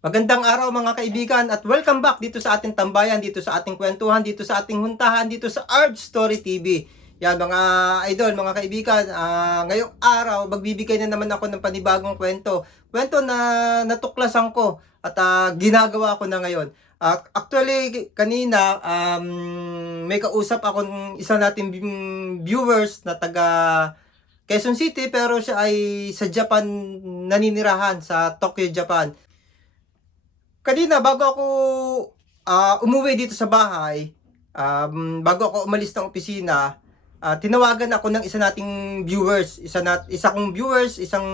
Magandang araw mga kaibigan at welcome back dito sa ating tambayan, dito sa ating kwentuhan, dito sa ating huntahan, dito sa Art Story TV. Yan mga idol, mga kaibigan, ah, ngayong araw magbibigay na naman ako ng panibagong kwento. Kwento na natuklasan ko at ah, ginagawa ko na ngayon. Ah, actually, kanina um, may kausap akong isa nating viewers na taga Quezon City pero siya ay sa Japan naninirahan sa Tokyo, Japan kanina bago ako ah, umuwi dito sa bahay, um, bago ako umalis ng opisina, ah, tinawagan ako ng isa nating viewers, isa nat isa kong viewers, isang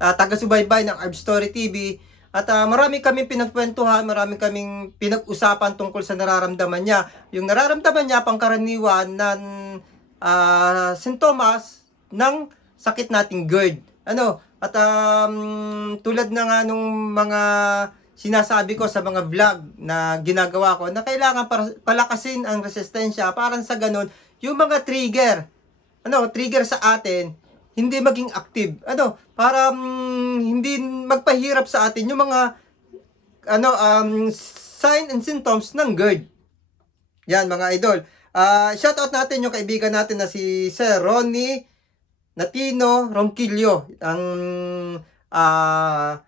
ah, taga-subaybay ng Arb Story TV. At ah, marami kaming pinagkwentuhan, marami kaming pinag-usapan tungkol sa nararamdaman niya. Yung nararamdaman niya pangkaraniwan ng ah, sintomas ng sakit nating GERD. Ano? At um, tulad na nga nung mga sinasabi ko sa mga vlog na ginagawa ko na kailangan palakasin ang resistensya. Para sa ganun yung mga trigger ano trigger sa atin hindi maging active. Ano para mm, hindi magpahirap sa atin yung mga ano um sign and symptoms ng GERD. Yan mga idol. Ah, shout out natin yung kaibigan natin na si Sir Ronnie Natino Ronquillo ang ah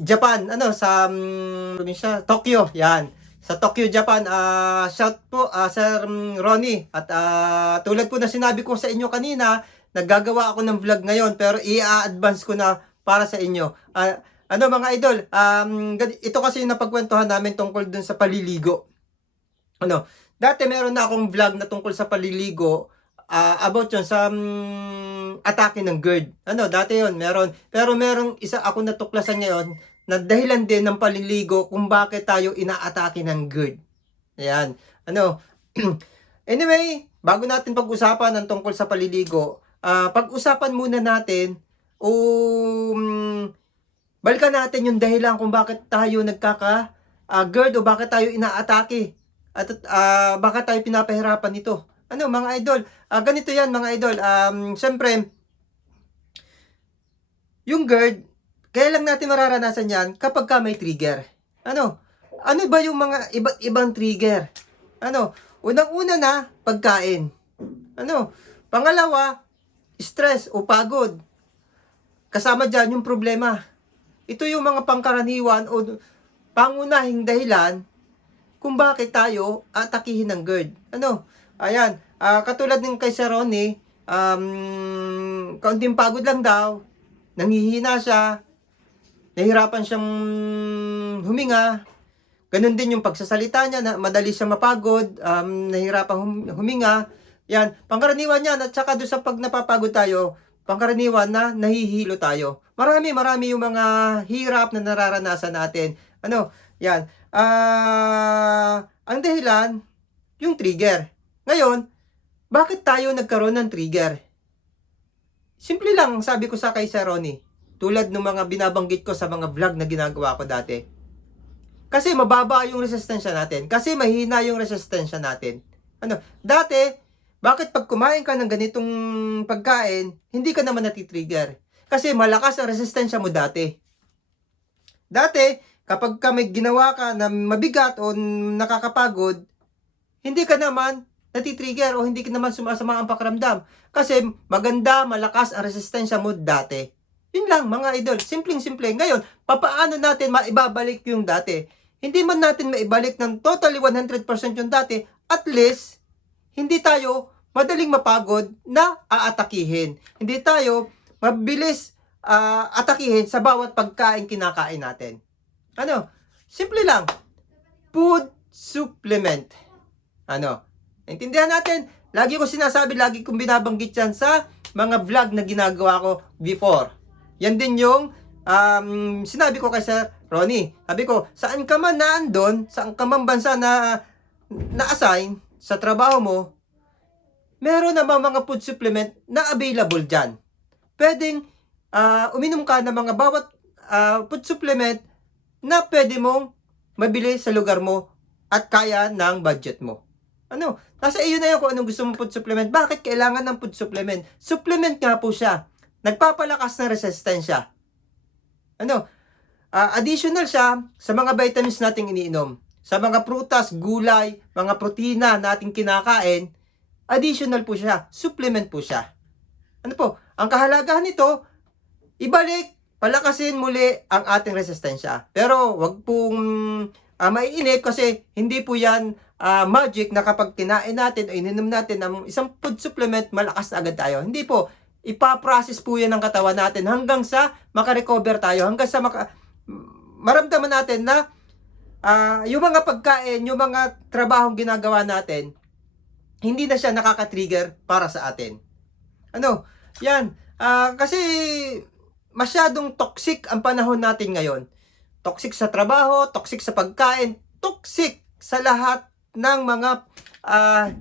Japan, ano, sa um, probinsya, Tokyo, yan. Sa Tokyo, Japan, ah shout po, ah, Sir um, Ronnie. At ah, tulad po na sinabi ko sa inyo kanina, naggagawa ako ng vlog ngayon, pero i-advance ko na para sa inyo. Ah, ano mga idol, um, ito kasi yung napagkwentuhan namin tungkol dun sa paliligo. Ano, dati meron na akong vlog na tungkol sa paliligo, ah, about yun sa um, atake ng GERD. Ano, dati yon meron. Pero merong isa ako natuklasan ngayon na dahilan din ng paliligo kung bakit tayo inaatake ng GERD. Ayan. Ano, anyway, bago natin pag-usapan ang tungkol sa paliligo, ah, pag-usapan muna natin um, balikan natin yung dahilan kung bakit tayo nagkaka ah, GERD o bakit tayo inaatake at ah, bakit tayo pinapahirapan nito. Ano mga idol, ah, ganito yan mga idol. Um, Siyempre, yung GERD, kaya lang natin mararanasan yan kapag ka may trigger. Ano? Ano ba yung mga iba't ibang trigger? Ano? Unang-una na, pagkain. Ano? Pangalawa, stress o pagod. Kasama dyan yung problema. Ito yung mga pangkaraniwan o pangunahing dahilan kung bakit tayo atakihin ng GERD. Ano? Ayan, ah, katulad ng kay Sir Ronnie, um, kaunting pagod lang daw, nangihina siya, nahirapan siyang huminga, ganun din yung pagsasalita niya, na madali siya mapagod, um, nahirapan hum- huminga, yan, pangkaraniwan yan, at saka doon sa pag napapagod tayo, pangkaraniwan na nahihilo tayo. Marami, marami yung mga hirap na nararanasan natin. Ano, yan, ah, ang dahilan, yung trigger. Ngayon, bakit tayo nagkaroon ng trigger? Simple lang, sabi ko sa kay Sir Ronnie. Tulad ng mga binabanggit ko sa mga vlog na ginagawa ko dati. Kasi mababa yung resistensya natin. Kasi mahina yung resistensya natin. Ano, dati, bakit pag kumain ka ng ganitong pagkain, hindi ka naman natitrigger? Kasi malakas ang resistensya mo dati. Dati, kapag ka may ginawa ka na mabigat o nakakapagod, hindi ka naman natitrigger o hindi ka naman sumasama ang pakiramdam. Kasi maganda, malakas ang resistensya mo dati. Yun lang mga idol, simpleng-simple. Ngayon, papaano natin maibabalik yung dati? Hindi man natin maibalik ng totally 100% yung dati, at least, hindi tayo madaling mapagod na aatakihin. Hindi tayo mabilis ah, atakihin sa bawat pagkain kinakain natin. Ano? Simple lang. Food supplement. Ano? Intindihan natin? Lagi ko sinasabi, lagi kong binabanggit yan sa mga vlog na ginagawa ko before. Yan din yung um, sinabi ko kay Sir Ronnie. Sabi ko, saan ka man naandon, saan ka man bansa na na-assign sa trabaho mo, meron naman mga food supplement na available dyan. Pwedeng ah, uminom ka ng mga bawat ah, food supplement na pwede mong mabili sa lugar mo at kaya ng budget mo. Ano? Nasa iyo na yun kung anong gusto mong food supplement. Bakit kailangan ng food supplement? Supplement nga po siya. Nagpapalakas ng resistensya. Ano? Ah, additional siya sa mga vitamins nating iniinom. Sa mga prutas, gulay, mga protina nating kinakain, additional po siya, supplement po siya. Ano po? Ang kahalagahan nito, ibalik, palakasin muli ang ating resistensya. Pero wag pong ah, maiinip kasi hindi po yan ah, magic na kapag kinain natin o ininom natin ng isang food supplement, malakas na agad tayo. Hindi po. Ipaprocess po yan ng katawan natin hanggang sa makarecover tayo, hanggang sa maka, maramdaman natin na ah, yung mga pagkain, yung mga trabahong ginagawa natin, hindi na siya nakaka-trigger para sa atin. Ano? Yan. Ah, kasi masyadong toxic ang panahon natin ngayon. Toxic sa trabaho, toxic sa pagkain, toxic sa lahat ng mga ah,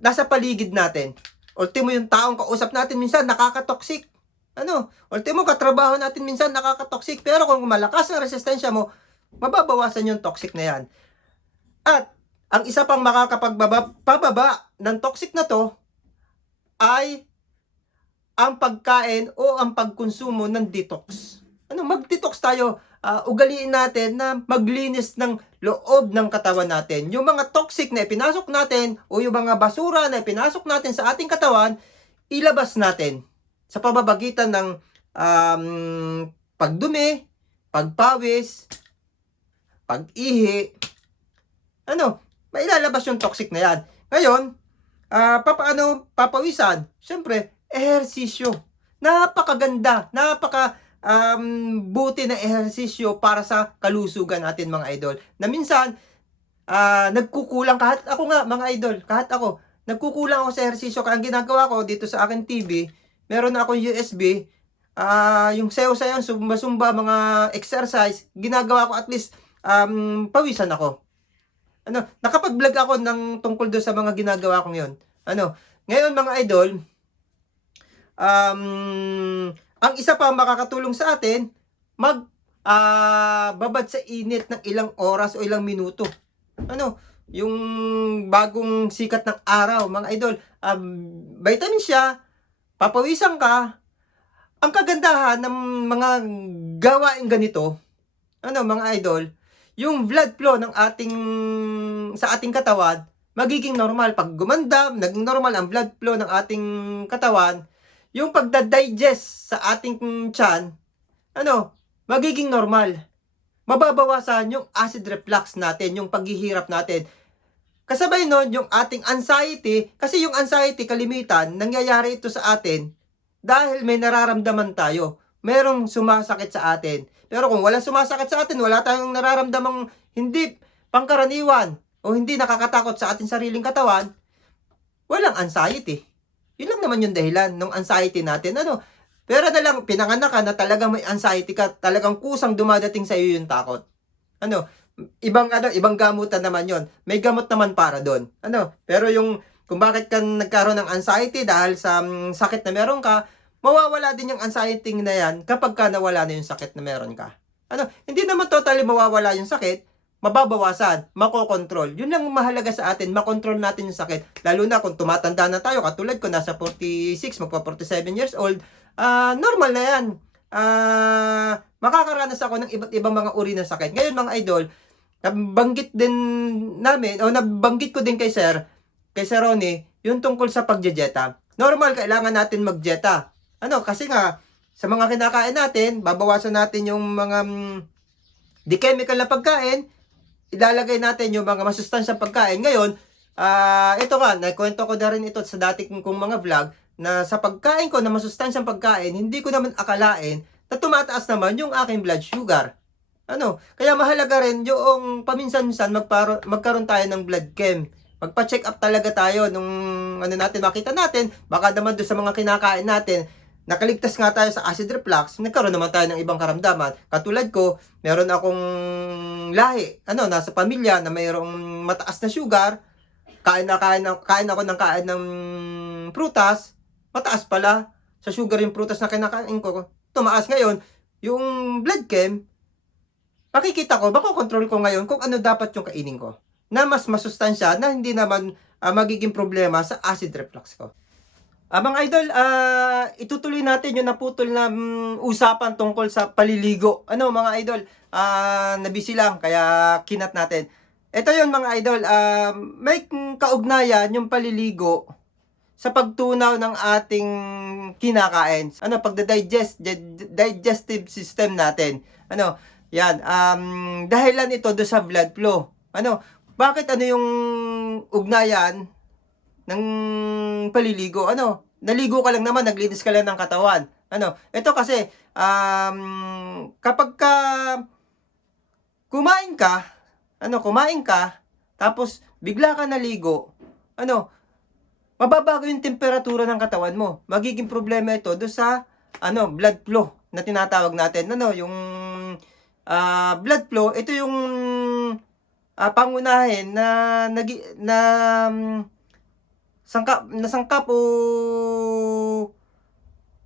nasa paligid natin. Ultimo yung taong kausap natin minsan nakaka-toxic. Ano? Ultimo katrabaho natin minsan nakaka-toxic. Pero kung malakas ang resistensya mo, mababawasan yung toxic na yan. At ang isa pang makakapagpababa ng toxic na to ay ang pagkain o ang pagkonsumo ng detox. Ano, mag-detox tayo. Ah, ugaliin natin na maglinis ng loob ng katawan natin. Yung mga toxic na ipinasok natin o yung mga basura na ipinasok natin sa ating katawan, ilabas natin sa pamamagitan ng um, pagdumi, pagpawis, pag-ihi. Ano, mailalabas yung toxic na yan. Ngayon, ah papaano papawisan? Siyempre, ehersisyo. Napakaganda, napaka um, buti na ehersisyo para sa kalusugan natin mga idol. Na minsan, ah nagkukulang kahit ako nga mga idol, kahit ako, nagkukulang ako sa ehersisyo. Kaya ang ginagawa ko dito sa akin TV, meron na akong USB, ah yung sayo-sayo, sumba-sumba, mga exercise, ginagawa ko at least um, pawisan ako. Ano, nakapag-vlog ako ng tungkol doon sa mga ginagawa kong yon. Ano, ngayon mga idol, um, ang isa pa makakatulong sa atin, mag ah, babad sa init ng ilang oras o ilang minuto. Ano, yung bagong sikat ng araw, mga idol, um, vitamin siya, papawisan ka, ang kagandahan ng mga gawain ganito, ano mga idol, yung blood flow ng ating sa ating katawan magiging normal. Pag gumanda, naging normal ang blood flow ng ating katawan, yung pagda-digest sa ating tiyan, ano, magiging normal. Mababawasan yung acid reflux natin, yung paghihirap natin. Kasabay nun, yung ating anxiety, kasi yung anxiety kalimitan, nangyayari ito sa atin dahil may nararamdaman tayo. Merong sumasakit sa atin. Pero kung wala sumasakit sa atin, wala tayong nararamdamang hindi pangkaraniwan o hindi nakakatakot sa ating sariling katawan, walang anxiety. Yun lang naman yung dahilan ng anxiety natin. Ano? Pero na lang, pinanganak ka na talagang may anxiety ka, talagang kusang dumadating sa iyo yung takot. Ano? Ibang ano, ibang gamutan naman yon. May gamot naman para doon. Ano? Pero yung kung bakit ka nagkaroon ng anxiety dahil sa mm, sakit na meron ka, mawawala din yung anxiety na yan kapag ka nawala na yung sakit na meron ka. Ano? Hindi naman totally mawawala yung sakit, mababawasan, makokontrol. Yun lang mahalaga sa atin, makontrol natin yung sakit. Lalo na kung tumatanda na tayo, katulad ko, nasa 46, magpa 47 years old, ah normal na yan. Ah, makakaranas ako ng iba't ibang mga uri ng sakit. Ngayon mga idol, nabanggit din namin, o nabanggit ko din kay Sir, kay Sir Ronnie, yung tungkol sa pagjejeta. Normal, kailangan natin magjeta. Ano, kasi nga, sa mga kinakain natin, babawasan natin yung mga mm, di chemical na pagkain, ilalagay natin yung mga masustansyang pagkain. Ngayon, ah ito nga, naikwento ko na rin ito sa dati kong, kong mga vlog, na sa pagkain ko na masustansyang pagkain, hindi ko naman akalain na tumataas naman yung aking blood sugar. Ano? Kaya mahalaga rin yung paminsan-minsan magparo, magkaroon tayo ng blood chem. Magpa-check up talaga tayo nung ano natin makita natin, baka naman doon sa mga kinakain natin, nakaligtas nga tayo sa acid reflux, nagkaroon naman tayo ng ibang karamdaman. Katulad ko, meron akong lahi, ano, nasa pamilya na mayroong mataas na sugar, kain na kain, na, kain ako ng kain ng prutas, mataas pala sa sugar yung prutas na kinakain ko. Tumaas ngayon, yung blood chem, makikita ko, makokontrol ko ngayon kung ano dapat yung kainin ko. Na mas masustansya na hindi naman ah, magiging problema sa acid reflux ko. Mga idol, ah, itutuloy natin yung naputol na mm, usapan tungkol sa paliligo. Ano, mga idol, ah, nabisi lang, kaya kinat natin. Ito yun, mga idol, ah, may kaugnayan yung paliligo sa pagtunaw ng ating kinakain. Ano, pagda-digest, di- digestive system natin. Ano, yan, um, dahilan ito do sa blood flow. Ano, bakit ano yung ugnayan ng paliligo. Ano, naligo ka lang naman, naglinis ka lang ng katawan. Ano, ito kasi, um, kapag ka kumain ka, ano, kumain ka, tapos bigla ka naligo, ano, mababago yung temperatura ng katawan mo. Magiging problema ito do sa, ano, blood flow na tinatawag natin. Ano, yung ah, blood flow, ito yung ah, pangunahin na, nagi, na, mm, sangkap nasangkap o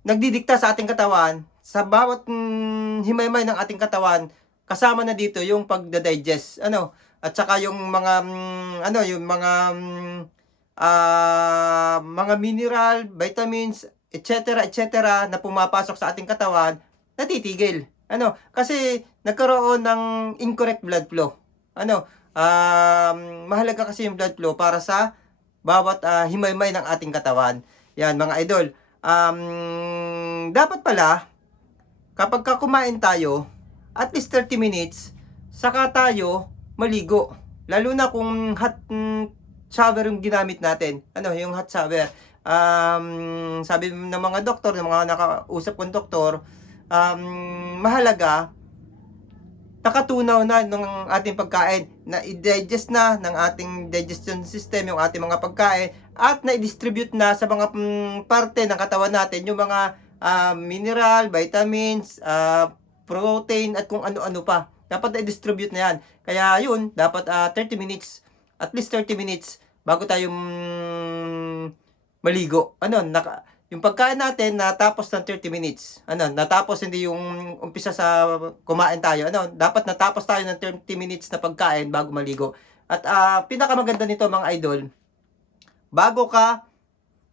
nagdidikta sa ating katawan sa bawat mm, himaymay ng ating katawan kasama na dito yung pagda-digest ano at saka yung mga mm, ano yung mga mm, ah, mga mineral, vitamins, etc. etc. na pumapasok sa ating katawan natitigil. Ano? Kasi nagkaroon ng incorrect blood flow. Ano? Um, mahalaga kasi yung blood flow para sa bawat ah, himaymay ng ating katawan. Yan, mga idol. Um, dapat pala, kapag ka kumain tayo, at least 30 minutes, saka tayo maligo. Lalo na kung hot mm, shower yung ginamit natin. Ano, yung hot shower. Um, sabi ng mga doktor, ng mga nakausap kong doktor, um, mahalaga nakatunaw na ng ating pagkain na i-digest na ng ating digestion system yung ating mga pagkain at na-distribute na sa mga mm, parte ng katawan natin yung mga ah, mineral, vitamins, ah, protein at kung ano-ano pa. Dapat na-distribute na yan. Kaya yun, dapat ah, 30 minutes, at least 30 minutes bago tayo mm, maligo. Ano, naka, yung pagkain natin natapos ng 30 minutes. Ano, natapos hindi yung umpisa sa kumain tayo. Ano, dapat natapos tayo ng 30 minutes na pagkain bago maligo. At ah, pinakamaganda nito mga idol, bago ka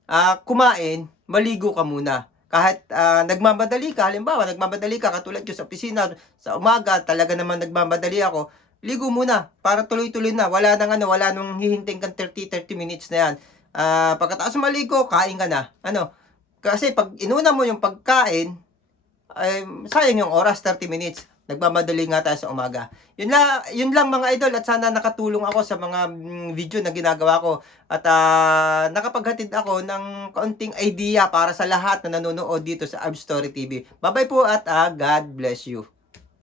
ah, kumain, maligo ka muna. Kahit ah, nagmamadali ka, halimbawa nagmamadali ka katulad ko sa opisina sa umaga, talaga naman nagmamadali ako, ligo muna para tuloy-tuloy na. Wala nang ano, wala nung hihinting kang 30 30 minutes na 'yan. Ah, pagkatapos maligo, kain ka na. Ano? Kasi pag inuna mo yung pagkain, ay sayang yung oras 30 minutes. Nagmamadali nga tayo sa umaga. Yun lang, yun lang mga idol at sana nakatulong ako sa mga mm, video na ginagawa ko at ah, nakapaghatid ako ng kaunting idea para sa lahat na nanonood dito sa Arb Story TV. Bye-bye po at ah, God bless you.